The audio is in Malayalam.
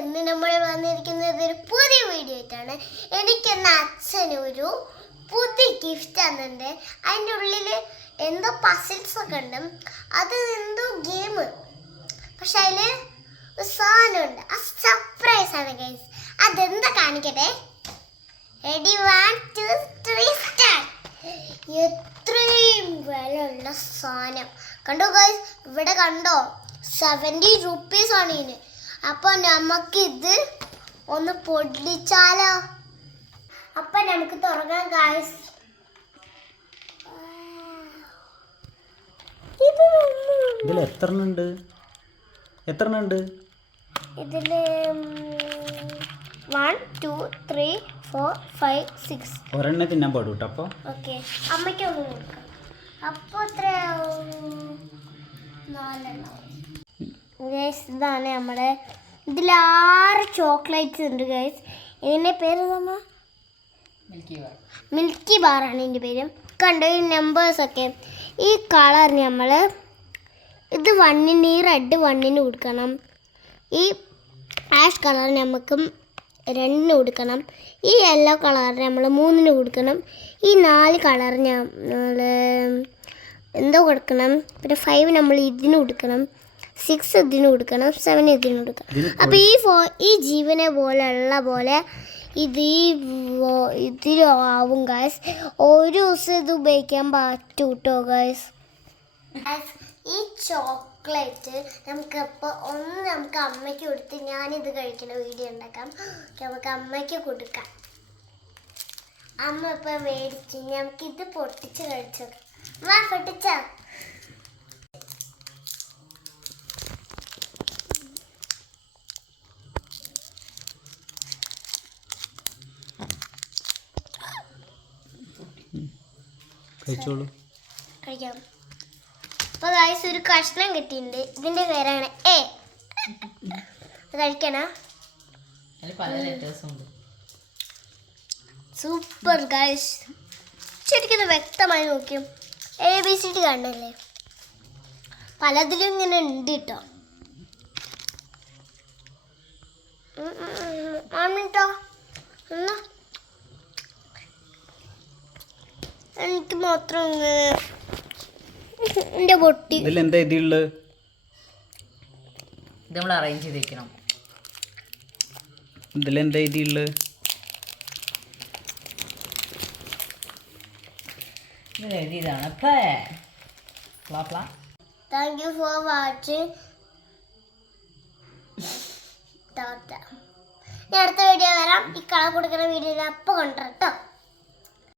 എന്ന് നമ്മൾ വന്നിരിക്കുന്നത് ഒരു പുതിയ വീഡിയോ ആയിട്ടാണ്. എനിക്കെന്ന അച്ഛന് ഒരു പുതിയ ഗിഫ്റ്റ് തന്നിട്ടുണ്ട്. അതിൻ്റെ ഉള്ളിൽ എന്തോ പസിൽസ് ഒക്കെ ഉണ്ട്, അത് എന്തോ ഗെയിം, പക്ഷെ അതിൽ ഒരു സാധനമുണ്ട്. ആ സർപ്രൈസ് ആണ് ഗൈസ്. അതെന്താ കാണിക്കട്ടെ. Ready 1 2 3 start. എത്രയും വിലയുള്ള സാധനം കണ്ടോ ഗൈസ്, ഇവിടെ കണ്ടോ 70 rupees ആണ് ഇതിന്. അപ്പോൾ നമുക്കിത് ഒന്ന് പൊടിച്ചാലോ? അപ്പം നമുക്ക് തുറക്കാം ഗൈസ്. ഇതിൽ എത്ര ഉണ്ട്? ഇതിൽ 1 2 3 4 5 6 ഒരെണ്ണേ തിന്നാൻ പാടും കേട്ടോ. അപ്പോൾ ഓക്കെ, അമ്മയ്ക്ക് ഒന്ന് കൊടുക്കാം. അപ്പോൾ എത്രയാവും? 4 എണ്ണം. ഗൈസ് ഇതാണ് നമ്മുടെ, ഇതിൽ 6 ചോക്ലേറ്റ്സ് ഉണ്ട് ഗൈസ്. ഇതിൻ്റെ പേര് തന്നെ മിൽക്കി ബാറാണ് ഇതിൻ്റെ പേര്. കണ്ടോ ഈ നമ്പേഴ്സൊക്കെ, ഈ കളർ നമ്മൾ ഇത് 1-ന്, ഈ റെഡ് 1-ന് കൊടുക്കണം, ഈ ആഷ് കളർ നമുക്ക് 2-ന് കൊടുക്കണം, ഈ യെല്ലോ കളർ നമ്മൾ 3-ന് കൊടുക്കണം, ഈ 4 കളർ നമ്മൾ എന്തോ കൊടുക്കണം, പിന്നെ 5 നമ്മൾ ഇതിന് കൊടുക്കണം, 6 ഇതിന് കൊടുക്കണം, 7 ഇതിന് കൊടുക്കണം. അപ്പോൾ ഈ ജീവനെ പോലെയുള്ള പോലെ ഇതിലാവും ഗൈസ്. ഒരു ദിവസം ഇത് ഉപയോഗിക്കാൻ പറ്റും കേട്ടോ ഗൈസ്. ഈ ചോക്ലേറ്റ് നമുക്കപ്പോൾ നമുക്ക് അമ്മയ്ക്ക് കൊടുത്ത് ഞാനിത് കഴിക്കുന്ന വീഡിയോ ഉണ്ടാക്കാം. നമുക്ക് അമ്മയ്ക്ക് കൊടുക്കാം. അമ്മ ഇപ്പോൾ മേടിച്ച് നമുക്കിത് പൊട്ടിച്ച് കഴിച്ചു. വാ പൊട്ടിച്ച. കഴിച്ചോളൂ. കഴിക്കാം. അപ്പോൾ ഗൈസ് ഒരു കഷ്ണം കിട്ടിയിട്ടുണ്ട്. ഇതിൻ്റെ പേരാണ് എ. കഴിക്കണ സൂപ്പർ ഗൈസ്. ശരിക്കും ഇത് വ്യക്തമായി നോക്കിയും ABCD കാണണല്ലേ, പലതിലും ഇങ്ങനെ ഉണ്ട് കേട്ടോ. ആമിട്ടോ എന്നാ എനിക്ക് മാത്രം എൻ്റെ പൊട്ടി. ഇതിലെന്താ ഇതിലുള്ളത്? ഇത് നമ്മൾ അറേഞ്ച് ചെയ്തിരിക്കണം. ഇതിലെന്താ ഇതിലുള്ളത്? ഇത് എഴുതിയതാണ്. Thank you for watching. ഞാൻ അടുത്ത വീഡിയോ വരാം. ഈ കളർ കൊടുക്കുന്ന വീഡിയോ അപ്പോൾ കൊണ്ടുവരാം കേട്ടോ.